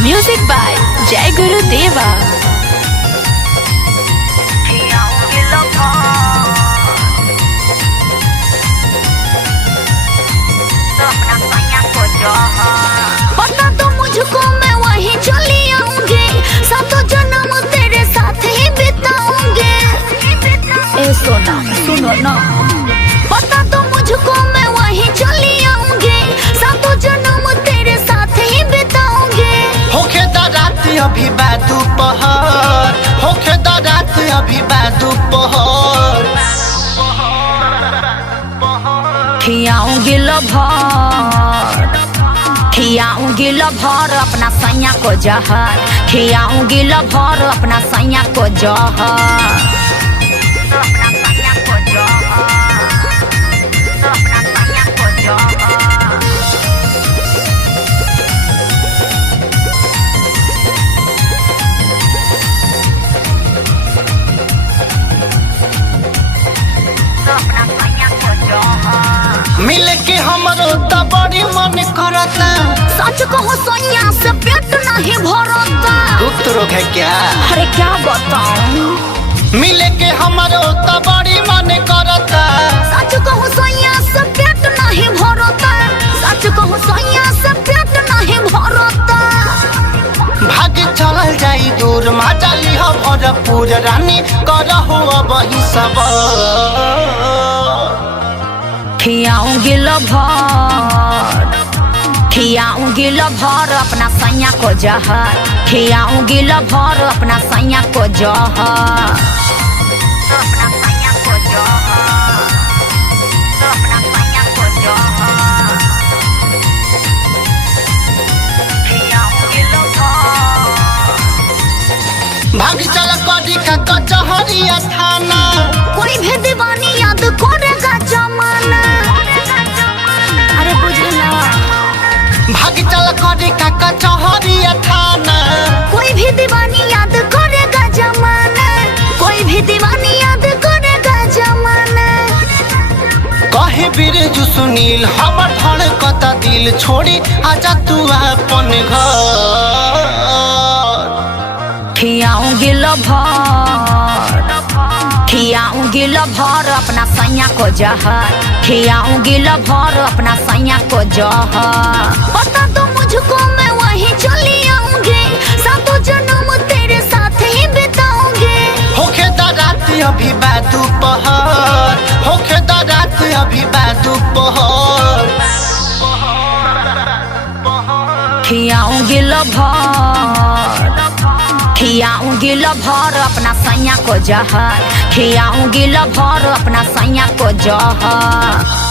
Music by जय गुरु देवा। पता तो मुझको मैं वहीं चली आऊंगी, सातों जन्म तेरे साथ ही बिताऊंगी। ए सोना सुनो ना, पता तो मुझको मैं वहीं चली आऊंगी, सातों जन्म तेरे साथ ही बिताऊंगी। होखे दा रात अभी बा दोपहर, होखे दा रात अभी बा दोपहर। खियाऊंगी लभर, खियाऊंगी लभर अपना सैया को जहर, खियाऊंगी लभर अपना सैया को जहर। मिले के हमरो त बड़ी मन करता, सच कहो सैया से पेट नहीं भरता। दुख तो रोग है क्या? अरे क्या बताऊं, मिले के हमरो त बड़ी मन करता, सच कहो सैया से पेट नहीं भरता, सच कहो सैया से पेट नहीं भरता। भाग चल जाई दूर मजा लिह भरपूर, रानी करहो अब ही सब। खियाऊंगी लभर, खियाऊंगी लभर अपना सैया को जहर, खियाऊंगी लभर अपना सैया को जहर। भाग चल कड़ी का कचहरिया थाना, कोई भी दीवानी याद करेगा जमाना। अरे बुझला, भाग चल कड़ी का कचहरिया थाना, कोई भी दीवानी याद करेगा जमाना, कोई भी दीवानी याद करेगा जमाना। कहे बिरजू सुनील हमर धड़कता दिल, छोड़ी आजा तू अपन घर। खियाऊंगी लभर, खियाऊंगी लभर अपना सैया को जहर, खियाऊंगी लभर अपना सैया को जहर। पता तो मुझको मैं वहीं चली आऊंगी, सातों जन्म तेरे साथ ही बिताऊंगी। होखे दा रात अभी बा दोपहर, होखे दा रात अभी बा दोपहर। खियाऊंगी लभर, खियाऊंगी लभर अपना सैया को जहर, खियाऊंगी लभर अपना सैया को जहर।